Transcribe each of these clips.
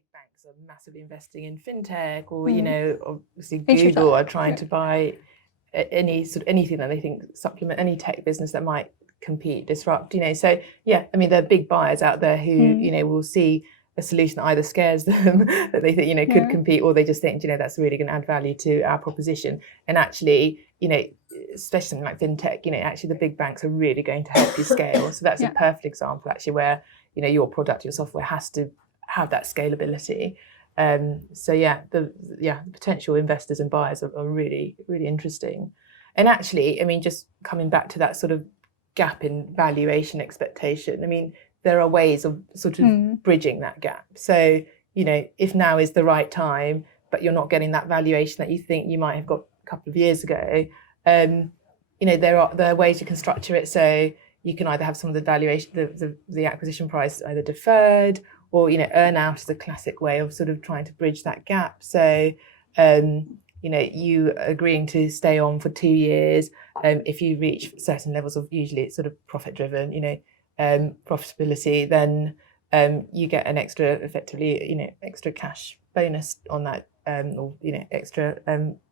big banks are massively investing in fintech, or obviously Venture Google are tech, trying to buy anything that they think supplement any tech business that might compete, disrupt. So yeah, I mean, there are big buyers out there who will see a solution that either scares them that they think could compete, or they just think that's really going to add value to our proposition. And actually, especially something like fintech, actually the big banks are really going to help you scale. So that's a perfect example actually where your product, your software has to have that scalability. So the potential investors and buyers are really, really interesting. And actually, I mean, just coming back to that sort of gap in valuation expectation, I mean, there are ways of sort of bridging that gap. So, if now is the right time, but you're not getting that valuation that you think you might have got a couple of years ago, there are ways you can structure it. So you can either have some of the valuation, the acquisition price either deferred, or earn out is a classic way of sort of trying to bridge that gap. So you agreeing to stay on for 2 years, if you reach certain levels of, usually it's sort of profit driven, profitability, then you get an extra, effectively, extra cash bonus on that, or extra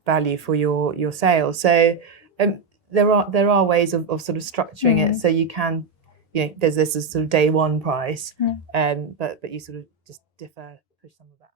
value for your sales. So there are ways of sort of structuring it so you can, there's this sort of day one price, but you sort of just push some of that